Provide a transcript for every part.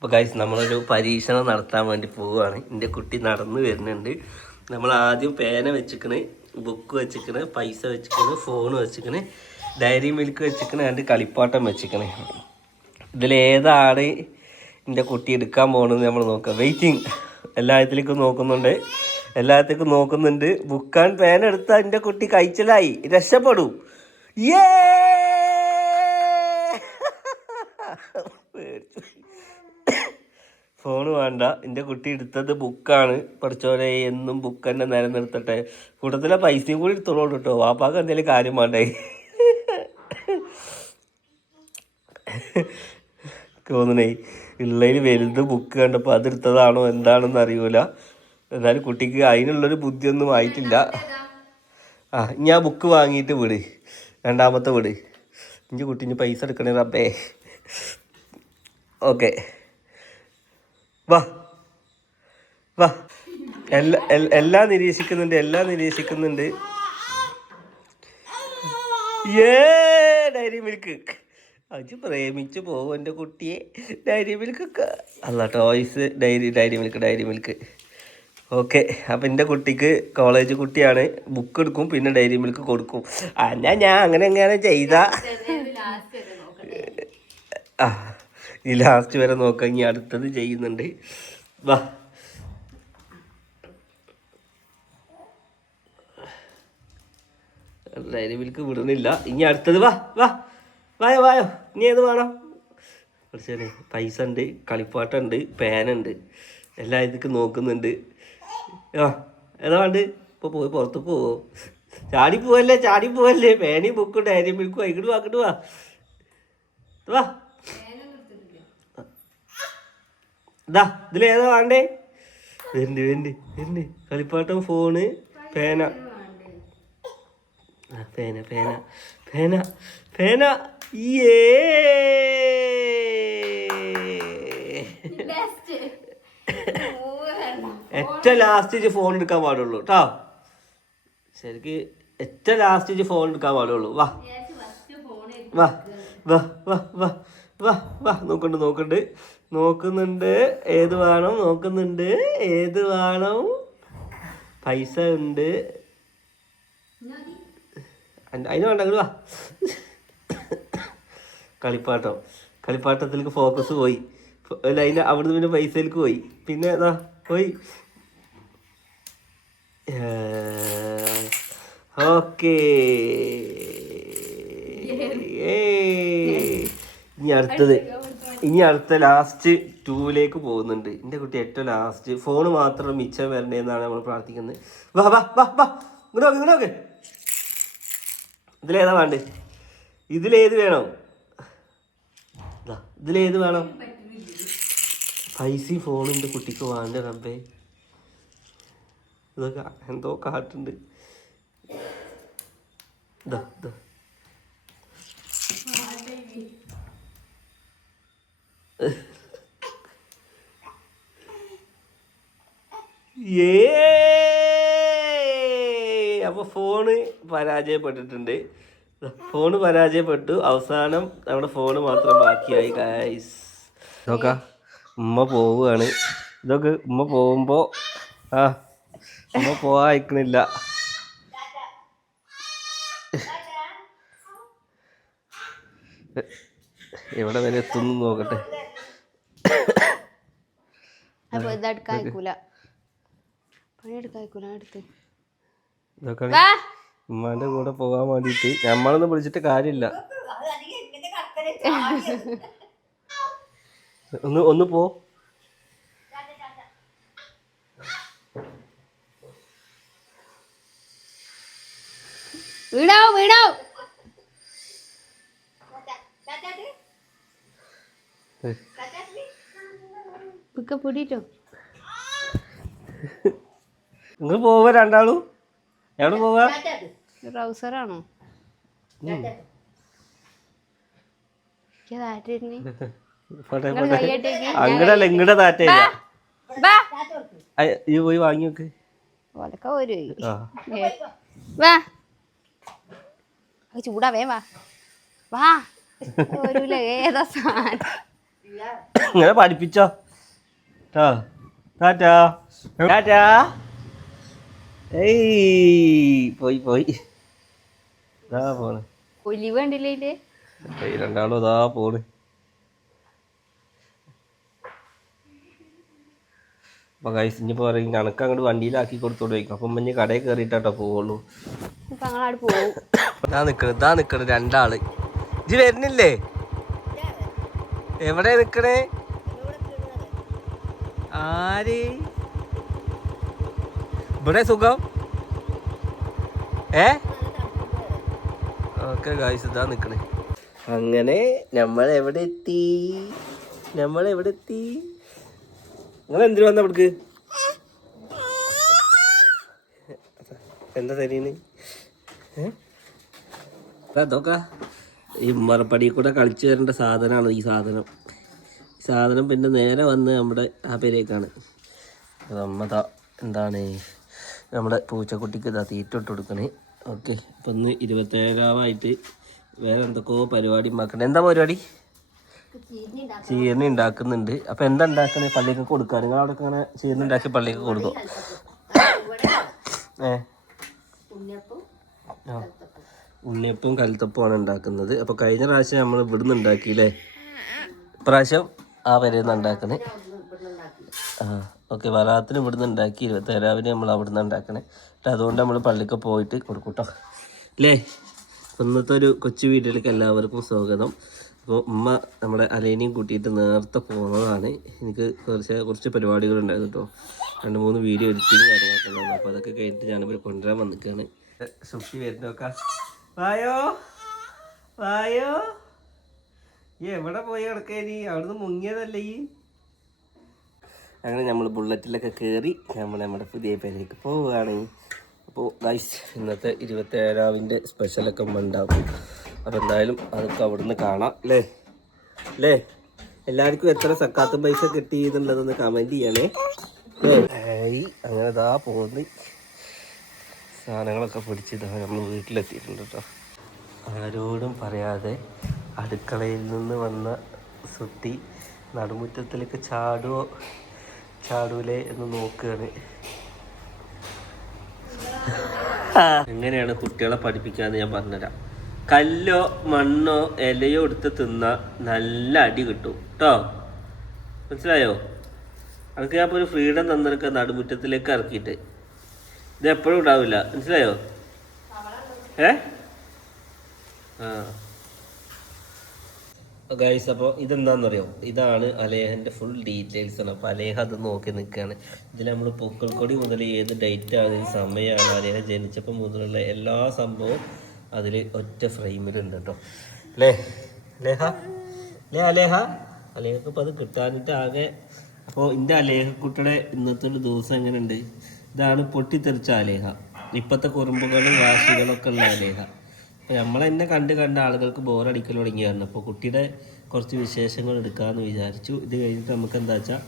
അപ്പോൾ ഗൈസ് നമ്മളൊരു പരീക്ഷണം നടത്താൻ വേണ്ടി പോവുകയാണ്. എൻ്റെ കുട്ടി നടന്നു വരുന്നുണ്ട്. നമ്മൾ ആദ്യം പേന വെച്ചിക്കണ്, ബുക്ക് വെച്ചിക്കണ്, പൈസ വെച്ചിക്കണ്, ഫോൺ വെച്ചിക്കണ്, ഡയറി മിൽക്ക് വെച്ചിക്കണ്, അതിൻ്റെ കളിപ്പാട്ടം വെച്ചിക്കണ്. ഇതിലേതാണ് എൻ്റെ കുട്ടി എടുക്കാൻ പോകുന്നത് നമ്മൾ നോക്കാം. വെയിറ്റിംഗ്. എല്ലാത്തിലേക്കും നോക്കുന്നുണ്ട്. ബുക്ക് ആൻഡ് പേന എടുത്താൽ എൻ്റെ കുട്ടി കഴിച്ചിലായി രക്ഷപ്പെടും. ഫോണ് വേണ്ട. എൻ്റെ കുട്ടി എടുത്തത് ബുക്കാണ്. പഠിച്ചോലെ എന്നും ബുക്ക് തന്നെ നിലനിർത്തട്ടെ. കൂട്ടത്തിലെ പൈസയും കൂടി എടുത്തോളൂ കേട്ടോ. വാപ്പാക്ക് എന്തെങ്കിലും കാര്യം വേണ്ടേ തോന്നണേ. ഉള്ളതിൽ വലുത് ബുക്ക് കണ്ടപ്പോൾ അതെടുത്തതാണോ എന്താണെന്ന് അറിയൂല. എന്നാലും കുട്ടിക്ക് അതിനുള്ളൊരു ബുദ്ധിയൊന്നും ആയിട്ടില്ല. ഞാൻ ബുക്ക് വാങ്ങിയിട്ട് വിട്, രണ്ടാമത്തെ വിട്. എൻ്റെ കുട്ടീന് പൈസ എടുക്കണേ റബ്ബേ. ഓക്കെ വാ എല്ലാം നിരീക്ഷിക്കുന്നുണ്ട്. ഡയറി മിൽക്ക് അജ് പ്രേമിച്ചു പോകും എൻ്റെ കുട്ടിയെ. ഡയറി മിൽക്ക് അല്ല, ടോയ്സ്. Dairy Milk. ഓക്കെ. അപ്പം എൻ്റെ കുട്ടിക്ക് കോളേജ് കുട്ടിയാണ്. ബുക്ക് എടുക്കും, പിന്നെ ഡയറി മിൽക്ക് കൊടുക്കും. ഞാൻ അങ്ങനെ ചെയ്താ ഈ ലാസ്റ്റ് വരെ നോക്കാം. ഇനി അടുത്തത് ചെയ്യുന്നുണ്ട്. വാ ഡയറി മിൽക്ക് വിടുന്നില്ല. ഇനി അടുത്തത് വായോ. ഇനി ഏത് വേണം? കുറച്ചേ പൈസ ഉണ്ട്, കളിപ്പാട്ടുണ്ട്, പേനുണ്ട്, എല്ലാം ഇതൊക്കെ നോക്കുന്നുണ്ട്. ഏതാ വേണ്ട? ഇപ്പോൾ പോയി പുറത്ത് പോവോ? ചാടി പോവല്ലേ. പേനയും ബുക്കും ഡയറി മിൽക്കും അങ്ങോട്ട് വാ. ഇതിലേതാ വേണ്ടേ? വരുന്നുണ്ട്. കളിപ്പാട്ടം, ഫോണ്, പേന. പേന. ഏറ്റവും ലാസ്റ്റ് ഫോൺ എടുക്കാൻ പാടുള്ളൂ കേട്ടോ. ശരിക്ക് ഏറ്റവും ലാസ്റ്റ് ഫോൺ എടുക്കാൻ പാടുള്ളൂ. വാ നോക്കുന്നുണ്ട്. ഏത് വേണം? പൈസ ഉണ്ട്. അതിന് വേണ്ട, വാ. കളിപ്പാട്ടത്തിലേക്ക് ഫോക്കസ് പോയി. അല്ല, അതിന് അവിടുന്ന് പിന്നെ പൈസയിലേക്ക് പോയി. പിന്നെ പോയി. ഓക്കേ. ഇനി അടുത്ത ലാസ്റ്റ് 2ലേക്ക് പോകുന്നുണ്ട്. എൻ്റെ കുട്ടി ഏറ്റവും ലാസ്റ്റ്. ഫോണ് മാത്രം മിച്ചം വരണേ എന്നാണ് നമ്മൾ പ്രാർത്ഥിക്കുന്നത്. വാ ഇങ്ങോട്ട്. ഇതിലേതാ വേണ്ട? ഇതിലേത് വേണം? പൈസയും ഫോണും എൻ്റെ കുട്ടിക്ക് വേണ്ട റബ്ബേ. ഇതൊക്കെ എന്തോ കാട്ടുണ്ട്. അപ്പോൾ ഫോണ് പരാജയപ്പെട്ടു. അവസാനം നമ്മുടെ ഫോണ് മാത്രം ബാക്കിയായി ഗൈസ്. നോക്കാം, ഉമ്മ പോവുകയാണ്. ഇതൊക്കെ ഉമ്മ പോകുമ്പോൾ ഉമ്മ പോവാതിരിക്കണില്ല. എവിടെ വരെ എത്തുന്നു നോക്കട്ടെ. ഇതൊക്കെ ഉമ്മാന്റെ കൂടെ പോകാൻ വേണ്ടിട്ട് നമ്മളൊന്നും വിളിച്ചിട്ട് കാര്യമില്ല. ഒന്ന് പോ. വീണോ പൊടിട്ടോ. നിങ്ങൾ പോവാ രണ്ടാളും? എവിടെ പോവാ? ട്രൗസറാണോ? അങ്ങടല്ല, ഇങ്ങടെ താറ്റയില്ല. പോയി വാങ്ങി നോക്ക്. ചൂടാ. വാ ഏതാ സാധനം? ഇങ്ങനെ പഠിപ്പിച്ചോ ട്ടോ. ടാറ്റാ ടാറ്റാ. ഏയ് പോയി പോയി. ഇതാ പോണ്. ഒലിവ് കണ്ടില്ലേ ഇതിന്റെ? രണ്ടാളും ഇതാ പോണ്. അപ്പൊ ഗൈസ് ഇനിയിപ്പോ പറയും കണക്ക് അങ്ങോട്ട് വണ്ടിയിലാക്കി കൊടുത്തോണ്ട് വയ്ക്കും. അപ്പം ഇനി കടയിൽ കയറിയിട്ടാട്ടോ പോവുള്ളൂ. ഇപ്പൊ ഞങ്ങളവിടെ പോവും. ഇതാ നിക്കണ് രണ്ടാള്. ഇജ്ജ് വരുന്നില്ലേ? എവിടെ നിക്കണേ? ആര്? ഇവിടെ സുഖം. ഓക്കെ ഗൈസ് ഇതാ നിക്കണേ. അങ്ങനെ നമ്മളെവിടെ എത്തി? നിങ്ങൾ എന്തിനു വന്ന ഇവിടേക്ക്? എന്താ തരീന്ന്? അതൊക്കെ ഈ മറപ്പടി കൂടെ കളിച്ചു വരേണ്ട സാധനമാണ് ഈ സാധനം പിന്നെ നേരെ വന്ന് നമ്മുടെ ആ പേരേക്കാണ്. നമ്മതാ എന്താണ് നമ്മുടെ പൂച്ചക്കുട്ടിക്ക് ഇതാ തീറ്റ ഇട്ട് കൊടുക്കണേ. ഓക്കെ ഇപ്പം ഇന്ന് 27-ാമായിട്ട് വേറെ എന്തൊക്കെയോ പരിപാടി ഉണ്ടാക്കണേ. എന്താ പരിപാടി? ചീരണി ഉണ്ടാക്കുന്നുണ്ട്. അപ്പം എന്താ ഉണ്ടാക്കുന്നത്? പള്ളിക്ക് കൊടുക്കുക. നിങ്ങൾ അവിടെ അങ്ങനെ ചീരണി ഉണ്ടാക്കി പള്ളിക്ക് കൊടുക്കും. ഉണ്ണിയപ്പവും കലത്തപ്പമാണ് ഉണ്ടാക്കുന്നത്. അപ്പോൾ കഴിഞ്ഞ പ്രാവശ്യം നമ്മൾ ഇവിടുന്ന് ഉണ്ടാക്കിയില്ലേ? ഇപ്രാവശ്യം ആ പേരെന്ന് ഉണ്ടാക്കണേ. ഓക്കെ വറാത്തിന് ഇവിടുന്ന് ഉണ്ടാക്കി 27-ന് നമ്മൾ അവിടുന്ന് ഉണ്ടാക്കണേ. അതുകൊണ്ട് നമ്മൾ പള്ളിക്ക് പോയിട്ട് കൊടുക്കൂട്ടോ അല്ലേ? ഇന്നത്തെ ഒരു കൊച്ചു വീട്ടിലേക്ക് എല്ലാവർക്കും സ്വാഗതം. അപ്പോൾ ഉമ്മ നമ്മുടെ അലേനെയും കൂട്ടിയിട്ട് നേരത്തെ പോകുന്നതാണ്. എനിക്ക് കുറച്ച് പരിപാടികളുണ്ടായിരുന്നു കേട്ടോ. 2-3 വീഡിയോ എഡിറ്റിങ് കാര്യങ്ങളൊക്കെ ഉണ്ടായിരുന്നു. അപ്പോൾ അതൊക്കെ കഴിഞ്ഞിട്ട് ഞാനിവർ കൊണ്ടുവരാൻ വന്നിരിക്കുകയാണ്. സുഷി വരുന്നൊക്കെ വായോ ഈ എവിടെ പോയി കിടക്കേനി? അവിടുന്ന് മുങ്ങിയതല്ലേ ഈ? അങ്ങനെ നമ്മൾ ബുള്ളറ്റിലൊക്കെ കയറി നമ്മുടെ പുതിയ പേരേക്ക് പോവുകയാണ്. അപ്പോൾ ഗൈസ് ഇന്നത്തെ 27-ാവിൻ്റെ സ്പെഷ്യലൊക്കെ ഉണ്ടാകും. അപ്പോൾ എന്തായാലും അതൊക്കെ അവിടുന്ന് കാണാം അല്ലേ? എല്ലാവർക്കും എത്ര സക്കാത്തും പൈസ കിട്ടി എന്നുള്ളതൊന്ന് കമൻറ്റ് ചെയ്യണേ. അങ്ങനെ ഇതാ പോകുന്നത്. സാധനങ്ങളൊക്കെ പിടിച്ചിതാ നമ്മൾ വീട്ടിലെത്തിയിട്ടുണ്ട് കേട്ടോ. ആരോടും പറയാതെ അടുക്കളയിൽ നിന്ന് വന്ന സുട്ടി നടുമുറ്റത്തിലേക്ക് ചാടൂലേ എന്ന് നോക്കുകയാണ്. എങ്ങനെയാണ് കുട്ടികളെ പഠിപ്പിക്കാന്ന് ഞാൻ പറഞ്ഞുതരാം. കല്ലോ മണ്ണോ ഇലയോ എടുത്ത് തിന്നാൽ നല്ല അടി കിട്ടും കേട്ടോ. മനസ്സിലായോ? അതൊക്കെ ഞാൻ ഇപ്പോൾ ഒരു ഫ്രീഡം തന്നെടുക്കുക നടുമുറ്റത്തിലേക്ക് ഇറക്കിയിട്ട്. ഇത് എപ്പോഴും ഉണ്ടാവില്ല. മനസ്സിലായോ? ഗൈസ് അപ്പോൾ ഇതെന്താണെന്നറിയോ? ഇതാണ് അലേഹൻ്റെ ഫുൾ ഡീറ്റെയിൽസ് ആണ്. അപ്പോൾ അലേഹ അത് നോക്കി നിൽക്കുകയാണ്. ഇതിൽ നമ്മൾ പൂക്കൾക്കൊടി മുതൽ ഏത് ഡേറ്റാണ്, സമയമാണ്, അലേഹ ജനിച്ചപ്പോൾ മുതലുള്ള എല്ലാ സംഭവവും അതിൽ ഒറ്റ ഫ്രെയിമിലുണ്ട് കേട്ടോ. അലേഹക്ക് ഇപ്പോൾ അത് കിട്ടാനിട്ട് ആകെ. അപ്പോൾ എൻ്റെ അലേഹക്കുട്ടിയുടെ ഇന്നത്തെ ഒരു ദിവസം എങ്ങനെയുണ്ട്? ഇതാണ് പൊട്ടിത്തെറിച്ച അലേഹ. ഇപ്പോഴത്തെ കുറുമ്പുകളും വാശികളൊക്കെ ഉള്ള അലേഹ. അപ്പോൾ നമ്മളെന്നെ കണ്ട് ആളുകൾക്ക് ബോറടിക്കൽ തുടങ്ങിയാണ്. അപ്പോൾ കുട്ടിയുടെ കുറച്ച് വിശേഷങ്ങൾ എടുക്കാമെന്ന് വിചാരിച്ചു. ഇത് കഴിഞ്ഞിട്ട് നമുക്ക് എന്താ വെച്ചാൽ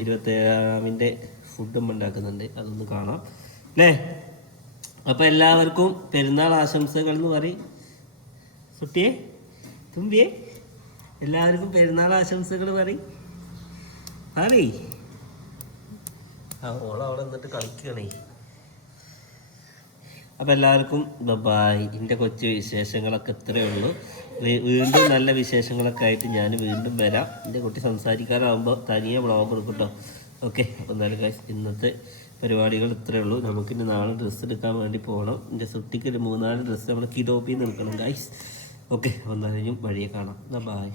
27-ാമിൻ്റെ ഫുഡും ഉണ്ടാക്കുന്നുണ്ട്, അതൊന്ന് കാണാം അല്ലേ? അപ്പോൾ എല്ലാവർക്കും പെരുന്നാൾ ആശംസകൾ എന്ന് പറയും. സുട്ടിയെ തുമ്പിയെ എല്ലാവർക്കും പെരുന്നാൾ ആശംസകൾ പറയും. ഓളവിടെ നിന്നിട്ട് കളിക്കണേ. അപ്പോൾ എല്ലാവർക്കും ബൈ. എൻ്റെ കൊച്ചു വിശേഷങ്ങളൊക്കെ ഇത്രയേ ഉള്ളൂ. വീണ്ടും നല്ല വിശേഷങ്ങളൊക്കെ ആയിട്ട് ഞാൻ വീണ്ടും വരാം. എൻ്റെ കുട്ടി സംസാരിക്കാനാകുമ്പോൾ തനിയെ വ്ളോഗ് എടുക്കും കേട്ടോ. ഓക്കെ അപ്പോൾ എന്തായാലും ഗൈസ് ഇന്നത്തെ പരിപാടികൾ ഇത്രയേ ഉള്ളൂ. നമുക്കിനി നാളെ ഡ്രസ്സ് എടുക്കാൻ വേണ്ടി പോകണം. എൻ്റെ സുട്ടിക്ക് ഒരു 3-4 ഡ്രസ്സ് നമ്മുടെ കിഡോപ്പിൽ നിന്ന് എടുക്കണം ഗൈസ്. ഓക്കെ അപ്പോൾ എന്തായാലും വഴിയെ കാണാം. ബൈ.